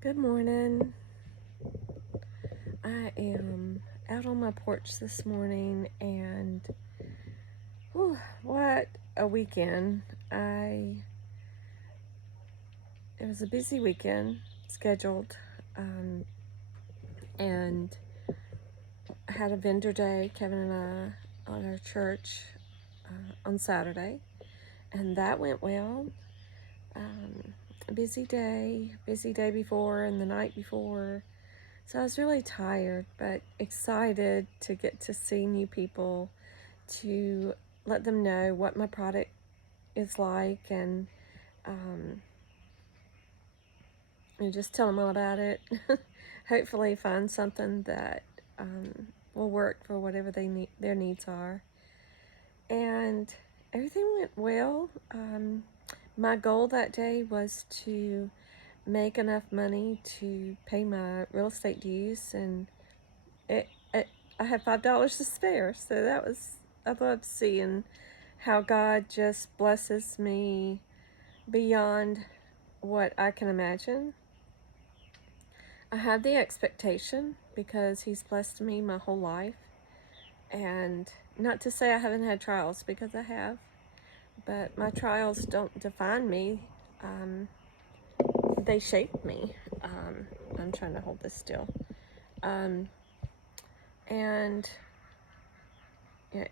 Good morning. I am out on my porch this morning and what a weekend. It was a busy weekend scheduled, and I had a vendor day, Kevin and I, on our church on Saturday, and that went well. A busy day before and the night before. So I was really tired, but excited to get to see new people, to let them know what my product is like, and just tell them all about it. Hopefully find something that will work for whatever their needs are. And everything went well. My goal that day was to make enough money to pay my real estate dues, and I had $5 to spare, so I love seeing how God just blesses me beyond what I can imagine. I have the expectation because He's blessed me my whole life, and not to say I haven't had trials, because I have, but my trials don't define me. They shape me. I'm trying to hold this still. And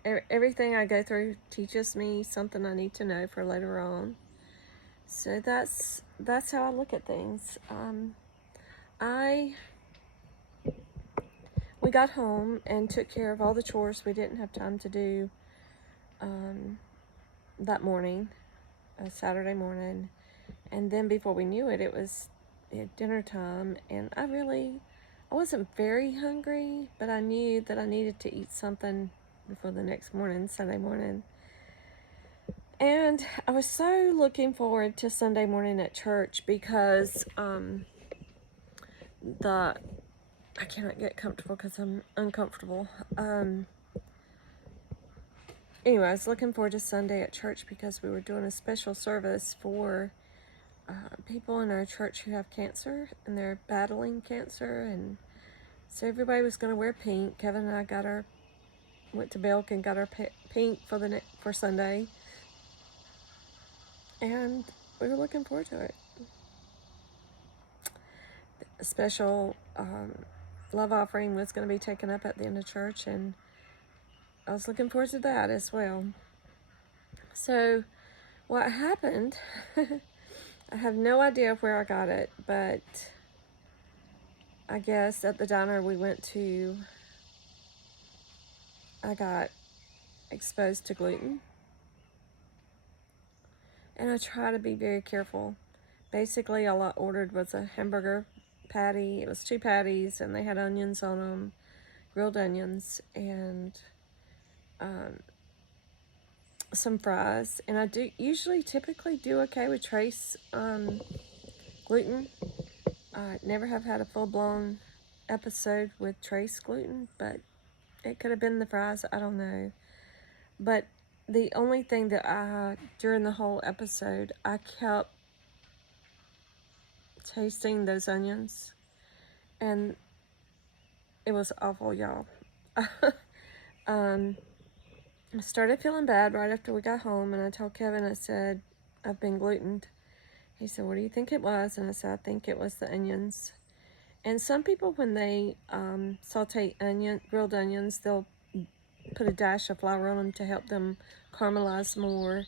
everything I go through teaches me something I need to know for later on. So that's how I look at things. We got home and took care of all the chores we didn't have time to do that morning, Saturday morning, and then before we knew it, it was dinner time, and I wasn't very hungry, but I knew that I needed to eat something before the next morning, Sunday morning. And I was so looking forward to Sunday morning at church because I cannot get comfortable because I'm uncomfortable. Anyway, I was looking forward to Sunday at church because we were doing a special service for people in our church who have cancer, and they're battling cancer, and so everybody was going to wear pink. Kevin and I went to Belk and got our pink for Sunday, and we were looking forward to it. A special love offering was going to be taken up at the end of church, and I was looking forward to that as well. So what happened, I have no idea where I got it, but I guess at the diner we went to, I got exposed to gluten. And I try to be very careful. Basically, all I ordered was a hamburger patty. It was 2 patties, and they had onions on them, grilled onions, and some fries. And I typically do okay with trace gluten. I never have had a full-blown episode with trace gluten, but it could have been the fries, I don't know. But the only thing that during the whole episode, I kept tasting those onions, and it was awful, y'all. I started feeling bad right after we got home, and I told Kevin, I said, I've been glutened. He said, what do you think it was? And I said, I think it was the onions. And some people, when they saute grilled onions, they'll put a dash of flour on them to help them caramelize more.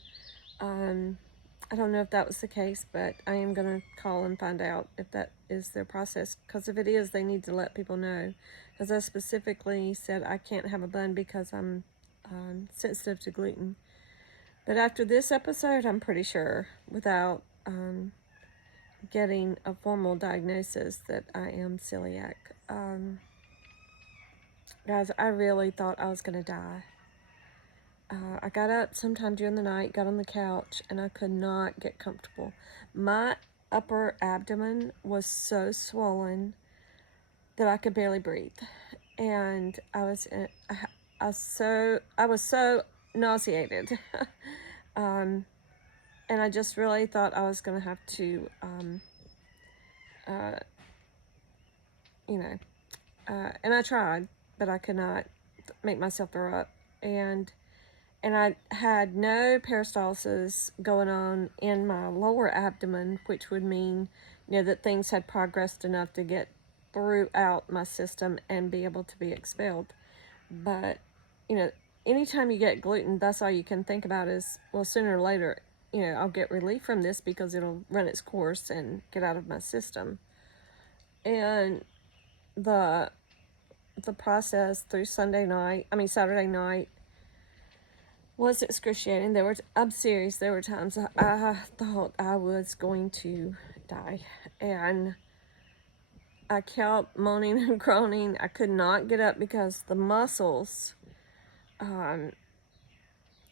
I don't know if that was the case, but I am going to call and find out if that is their process, because if it is, they need to let people know, because I specifically said I can't have a bun because I'm sensitive to gluten. But after this episode, I'm pretty sure, without getting a formal diagnosis, that I am celiac. Guys, I really thought I was going to die. I got up sometime during the night, got on the couch, and I could not get comfortable. My upper abdomen was so swollen that I could barely breathe, and I was so nauseated. And I just really thought I was going to have to you know, and I tried, but I could not make myself throw up. And I had no peristalsis going on in my lower abdomen, which would mean, that things had progressed enough to get throughout my system and be able to be expelled. But, you know, anytime you get gluten, that's all you can think about is, well, sooner or later, I'll get relief from this because it'll run its course and get out of my system. And the the process through Saturday night was excruciating. I'm serious, there were times I thought I was going to die. And I kept moaning and groaning. I could not get up because the muscles um,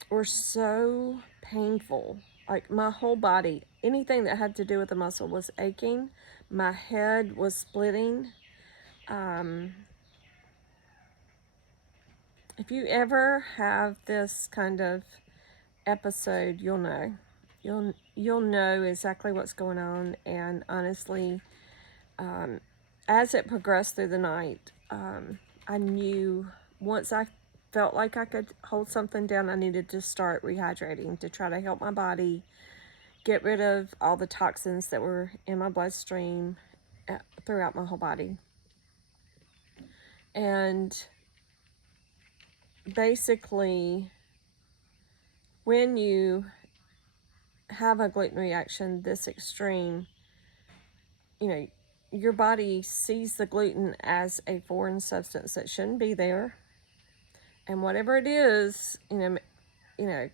were so painful. Like my whole body, anything that had to do with the muscle was aching. My head was splitting. Um, if you ever have this kind of episode, you'll know. You'll know exactly what's going on. And honestly, as it progressed through the night, I knew once I felt like I could hold something down, I needed to start rehydrating to try to help my body get rid of all the toxins that were in my bloodstream throughout my whole body. And basically, when you have a gluten reaction this extreme, your body sees the gluten as a foreign substance that shouldn't be there. And whatever it is, you know,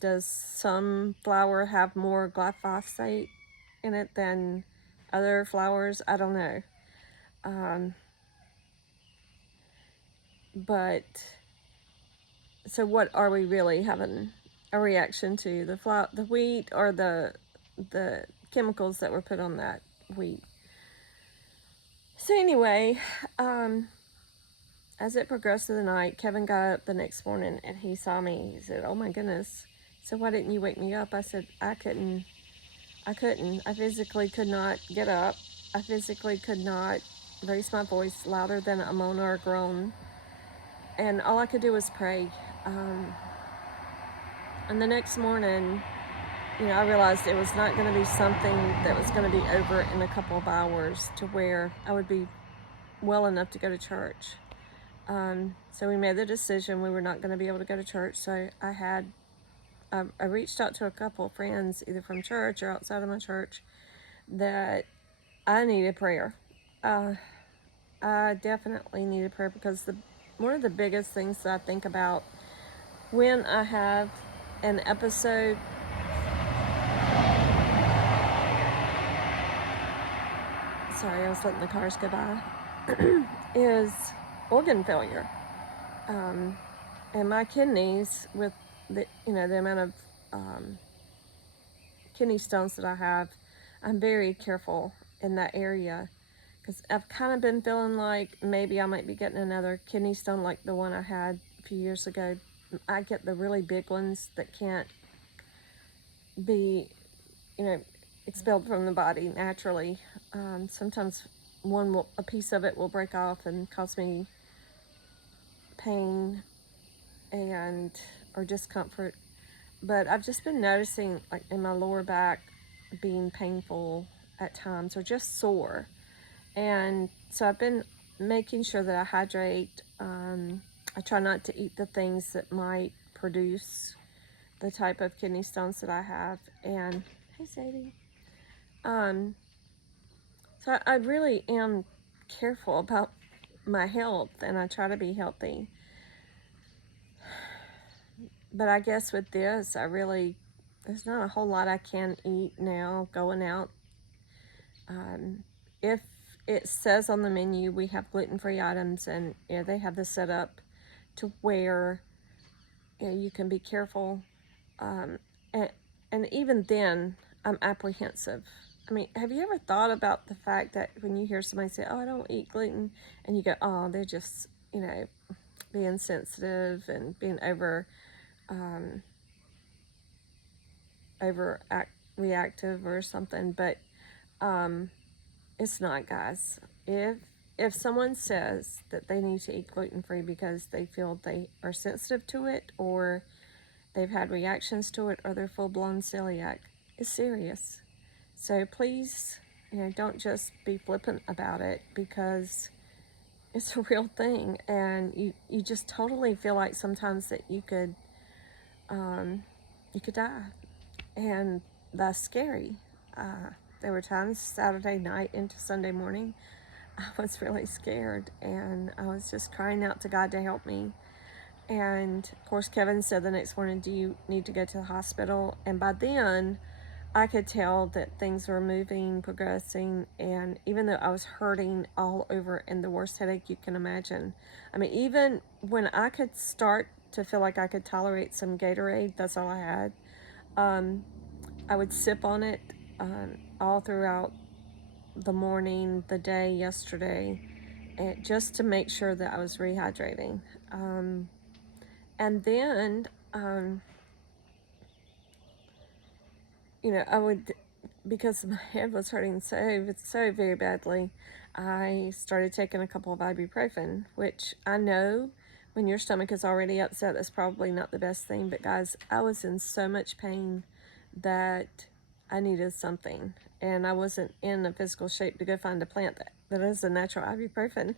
does some flour have more glyphosate in it than other flours? I don't know. But so what are we really having a reaction to? The wheat, or the chemicals that were put on that wheat? So anyway, as it progressed through the night, Kevin got up the next morning and he saw me. He said, "Oh my goodness. So why didn't you wake me up?" I said, I couldn't. I physically could not get up. I physically could not raise my voice louder than a moan or a groan. And all I could do was pray. And the next morning, I realized it was not going to be something that was going to be over in a couple of hours to where I would be well enough to go to church. So we made the decision we were not going to be able to go to church. So I reached out to a couple of friends, either from church or outside of my church, that I needed prayer. I definitely needed prayer because one of the biggest things that I think about when I have an episode. Sorry, I was letting the cars go by. Is organ failure. And my kidneys, with the amount of kidney stones that I have, I'm very careful in that area because I've kind of been feeling like maybe I might be getting another kidney stone like the one I had a few years ago. I get the really big ones that can't be, expelled from the body naturally. Sometimes a piece of it will break off and cause me pain or discomfort. But I've just been noticing, like in my lower back, being painful at times or just sore. And so I've been making sure that I hydrate. I try not to eat the things that might produce the type of kidney stones that I have. And hey, Sadie. So I really am careful about my health, and I try to be healthy. But I guess with this, there's not a whole lot I can eat now going out. If it says on the menu we have gluten-free items, and they have this set up to where you can be careful. And even then, I'm apprehensive. I mean, have you ever thought about the fact that when you hear somebody say, "Oh, I don't eat gluten," and you go, "Oh, they're just, being sensitive and being reactive or something," but it's not, guys. if someone says that they need to eat gluten-free because they feel they are sensitive to it, or they've had reactions to it, or they're full-blown celiac, it's serious. So please, don't just be flippant about it, because it's a real thing, and you just totally feel like sometimes that you could die, and that's scary. There were times Saturday night into Sunday morning, I was really scared, and I was just crying out to God to help me. And of course, Kevin said the next morning, "Do you need to go to the hospital?" And by then, I could tell that things were moving, progressing, and even though I was hurting all over and the worst headache you can imagine. I mean, even when I could start to feel like I could tolerate some Gatorade, that's all I had. I would sip on it all throughout the morning, the day, yesterday, and just to make sure that I was rehydrating. And then, I would, because my head was hurting so very badly, I started taking a couple of ibuprofen, which I know when your stomach is already upset, that's probably not the best thing. But guys, I was in so much pain that I needed something, and I wasn't in a physical shape to go find a plant that is a natural ibuprofen.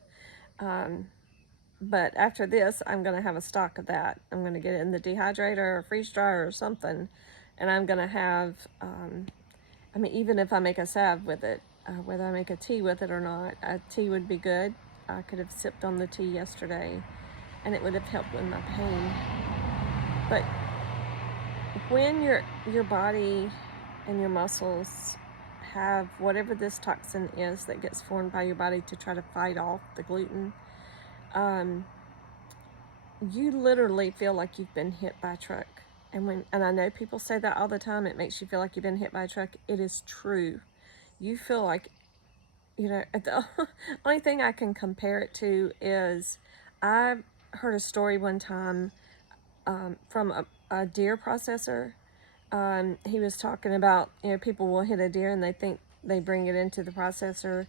But after this, I'm going to have a stock of that. I'm going to get it in the dehydrator or freeze dryer or something, and I'm going to have, I mean, even if I make a salve with it, whether I make a tea with it or not, a tea would be good. I could have sipped on the tea yesterday, and it would have helped with my pain. But when your body and your muscles have whatever this toxin is that gets formed by your body to try to fight off the gluten, you literally feel like you've been hit by a truck. And I know people say that all the time, it makes you feel like you've been hit by a truck. It is true. You feel like, the only thing I can compare it to is I heard a story one time from a deer processor. He was talking about, people will hit a deer and they think they bring it into the processor,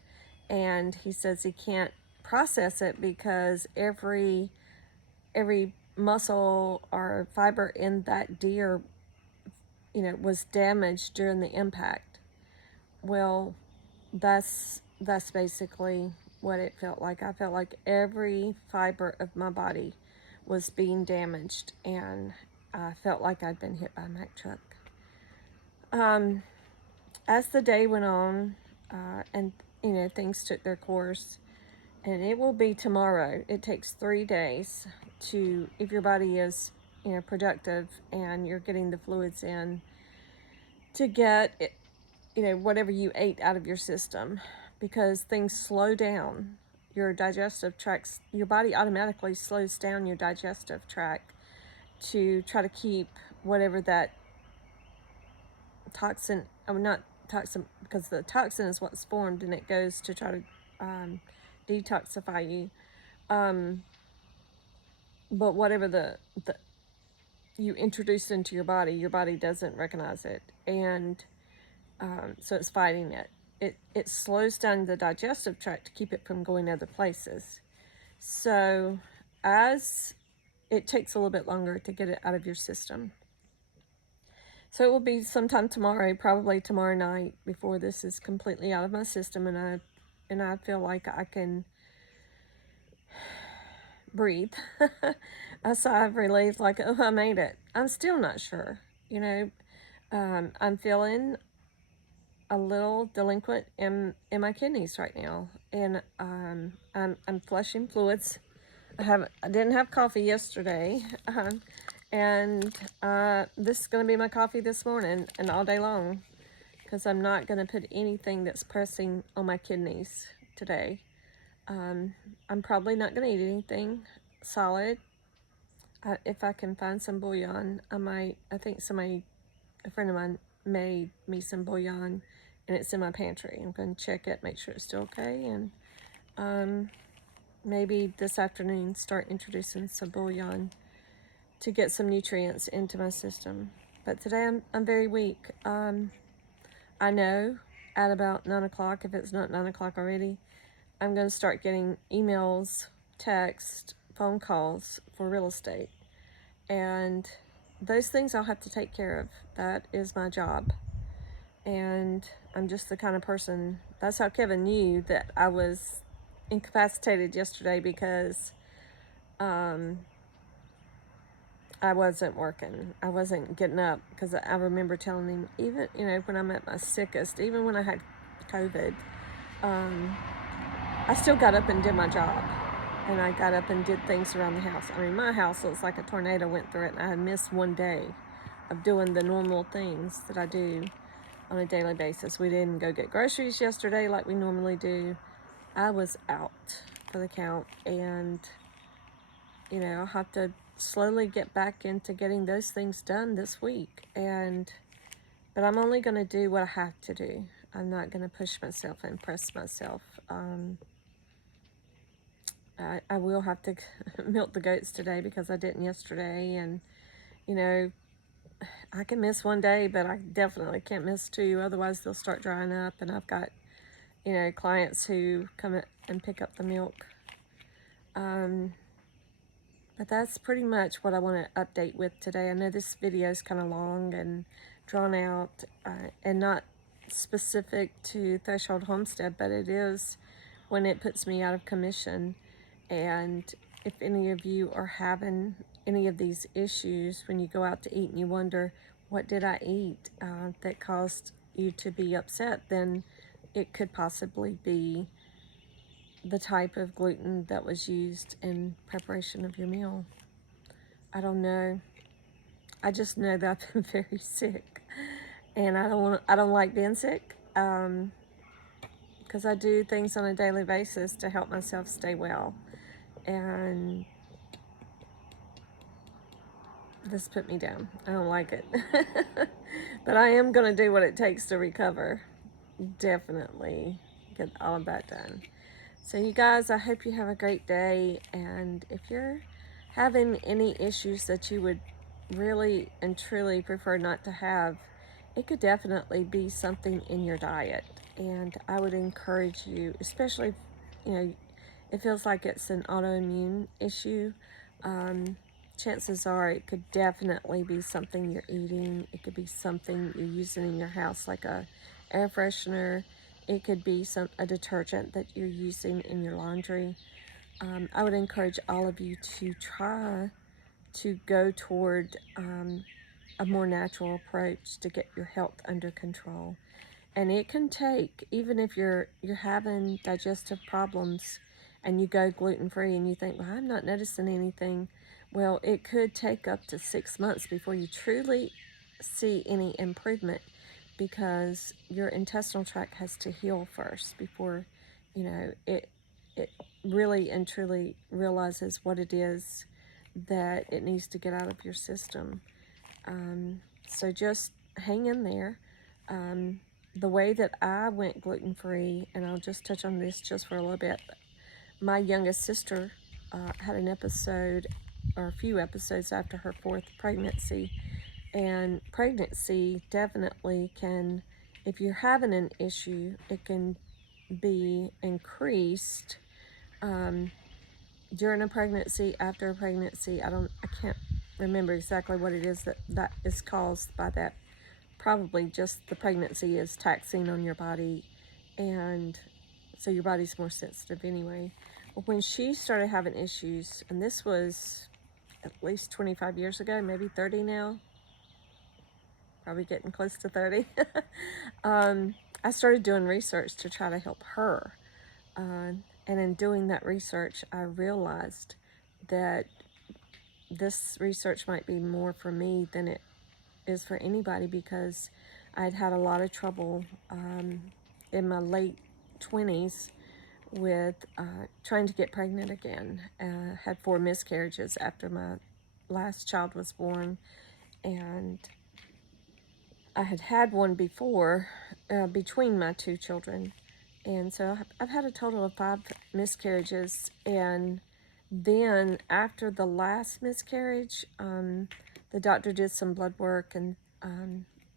and he says he can't process it because every muscle or fiber in that deer, was damaged during the impact. Well, that's basically what it felt like. I felt like every fiber of my body was being damaged, and I felt like I'd been hit by a Mack truck. As the day went on, and things took their course, and it will be tomorrow. It takes 3 days to, if your body is, productive and you're getting the fluids in, to get it, whatever you ate out of your system, because things slow down. Your digestive tracts, your body automatically slows down your digestive tract to try to keep whatever that toxin, not toxin, because the toxin is what's formed and it goes to try to detoxify you. But whatever the you introduce into your body doesn't recognize it, and so it's fighting it. It slows down the digestive tract to keep it from going other places. So as it takes a little bit longer to get it out of your system. So it will be sometime tomorrow, probably tomorrow night, before this is completely out of my system, and I feel like I can breathe. A sigh of relief, like, oh, I made it. I'm still not sure. I'm feeling a little delinquent in my kidneys right now, and I'm flushing fluids. I didn't have coffee yesterday, and this is going to be my coffee this morning and all day long, because I'm not going to put anything that's pressing on my kidneys today. I'm probably not going to eat anything solid. If I can find some bouillon, I might. I think a friend of mine made me some bouillon, and it's in my pantry. I'm going to check it, make sure it's still okay, and maybe this afternoon start introducing some bouillon to get some nutrients into my system. But today I'm very weak. I know at about 9 o'clock, if it's not 9 o'clock already, I'm going to start getting emails, text, phone calls for real estate. And those things I'll have to take care of. That is my job. And I'm just the kind of person, that's how Kevin knew that I was incapacitated yesterday, because I wasn't working. I wasn't getting up, because I remember telling him, even, when I'm at my sickest, even when I had COVID, I still got up and did my job. And I got up and did things around the house. I mean, my house looks like a tornado went through it, and I had missed one day of doing the normal things that I do on a daily basis. We didn't go get groceries yesterday like we normally do. I was out for the count, and I'll have to slowly get back into getting those things done this week. But I'm only going to do what I have to do. I'm not going to push myself and press myself. I will have to milk the goats today because I didn't yesterday, and I can miss one day, but I definitely can't miss two, otherwise they'll start drying up, and I've got clients who come and pick up the milk. But that's pretty much what I want to update with today. I know this video is kind of long and drawn out, and not specific to Threshold Homestead, but it is when it puts me out of commission. And if any of you are having any of these issues when you go out to eat and you wonder, what did I eat that caused you to be upset, then it could possibly be the type of gluten that was used in preparation of your meal. I don't know. I just know that I've been very sick, and I don't like being sick, because I do things on a daily basis to help myself stay well, and this put me down. I don't like it. But I am going to do what it takes to recover. Definitely get all of that done. So you guys, I hope you have a great day, and if you're having any issues that you would really and truly prefer not to have, it could definitely be something in your diet. And I would encourage you, especially if, it feels like it's an autoimmune issue, chances are it could definitely be something you're eating. It could be something you're using in your house, like a air freshener. It could be a detergent that you're using in your laundry. I would encourage all of you to try to go toward a more natural approach to get your health under control. And it can take, even if you're having digestive problems and you go gluten-free and you think, well, I'm not noticing anything. Well, it could take up to 6 months before you truly see any improvement, because your intestinal tract has to heal first before, it really and truly realizes what it is that it needs to get out of your system. So just hang in there. The way that I went gluten-free, and I'll just touch on this just for a little bit. My youngest sister had an episode, or a few episodes, after her 4th pregnancy. And pregnancy definitely can, if you're having an issue, it can be increased during a pregnancy, after a pregnancy. I can't remember exactly what it is that is caused by that. Probably just the pregnancy is taxing on your body, and so your body's more sensitive anyway. But when she started having issues, and this was at least 25 years ago, maybe 30 now, probably getting close to 30, I started doing research to try to help her. And in doing that research, I realized that this research might be more for me than it is for anybody, because I'd had a lot of trouble in my late 20s with trying to get pregnant again. Had 4 miscarriages after my last child was born, and I had one before, between my 2 children. And so I've had a total of 5 miscarriages. And then after the last miscarriage, the doctor did some blood work and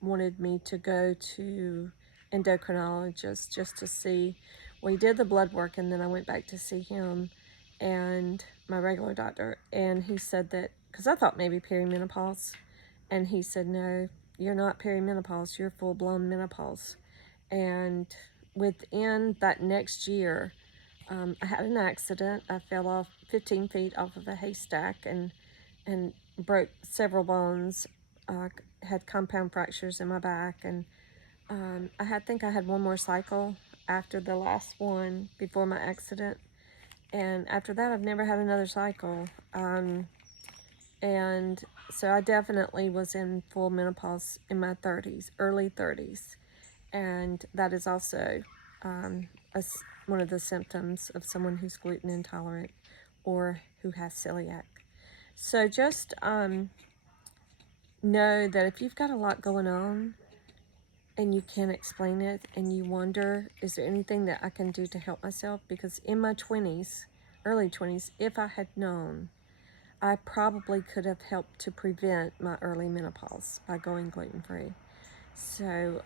wanted me to go to endocrinologist just to see We did the blood work, and then I went back to see him and my regular doctor, and he said that, because I thought maybe perimenopause, and he said, no, you're not perimenopause, you're full-blown menopause. And within that next year, I had an accident. I fell off 15 feet off of a haystack and broke several bones, had compound fractures in my back, and think I had one more cycle after the last one before my accident. And after that, I've never had another cycle. And so I definitely was in full menopause in my 30s, early 30s. And that is also um, one of the symptoms of someone who's gluten intolerant or who has celiac. So just know that if you've got a lot going on and you can't explain it and you wonder, is there anything that I can do to help myself? Because in my 20s, early 20s, if I had known, I probably could have helped to prevent my early menopause by going gluten-free. So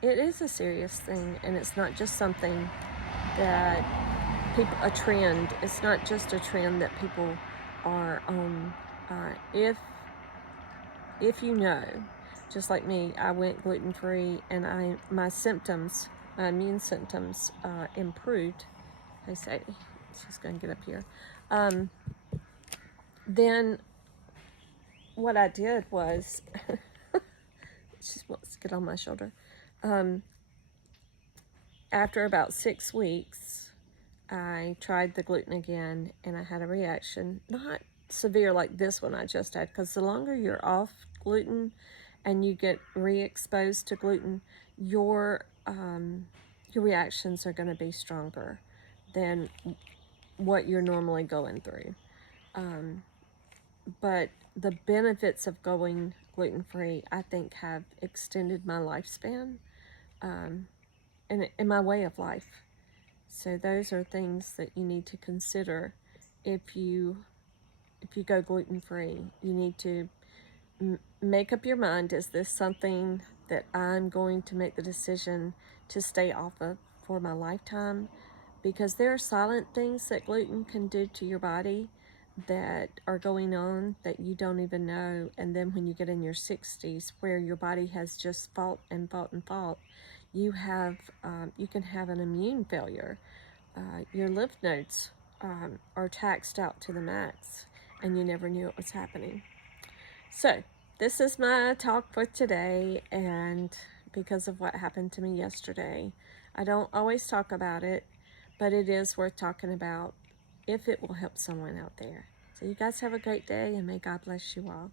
it is a serious thing, and it's not just something that a trend. It's not just a trend that people are on. If you know, just like me, I went gluten-free, and my immune symptoms improved. Hey, Sadie, she's going to get up here. Then what I did was, she wants to get on my shoulder. After about 6 weeks, I tried the gluten again, and I had a reaction, not severe like this one I just had, because the longer you're off gluten and you get re-exposed to gluten, your reactions are going to be stronger than what you're normally going through. But the benefits of going gluten-free, I think, have extended my lifespan and my way of life. So those are things that you need to consider if you go gluten-free. You need to make up your mind, is this something that I'm going to make the decision to stay off of for my lifetime? Because there are silent things that gluten can do to your body that are going on that you don't even know. And then when you get in your 60s, where your body has just fought and fought and fought, you can have an immune failure. Your lymph nodes are taxed out to the max, and you never knew it was happening. So this is my talk for today, and because of what happened to me yesterday, I don't always talk about it, but it is worth talking about if it will help someone out there. So you guys have a great day, and may God bless you all.